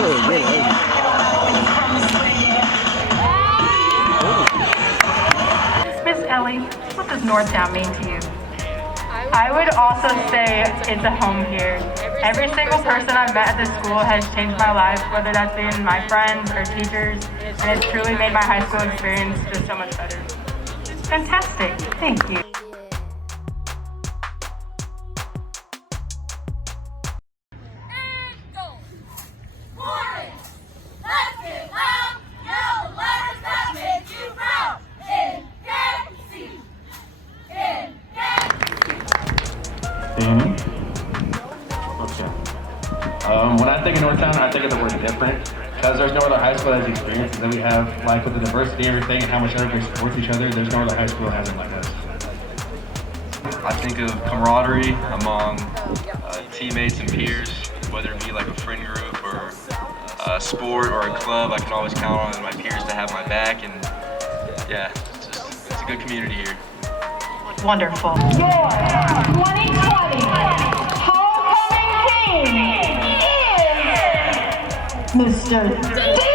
Miss Ellie, what does Northtown mean to you? I would also say it's a home here. Every single person I've met at this school has changed my life, whether that's been my friends or teachers, and it's truly made my high school experience just so much better. Fantastic. Thank you. When I think of Northtown, I think of the word different, because there's no other high school that has the experiences that we have, like with the diversity and everything, and how much everybody supports each other. There's no other high school that has it like us. I think of camaraderie among teammates and peers, whether it be like a friend group or a sport or a club. I can always count on my peers to have my back, and yeah, it's a good community here. Wonderful. Your 2020 homecoming king is Mr. David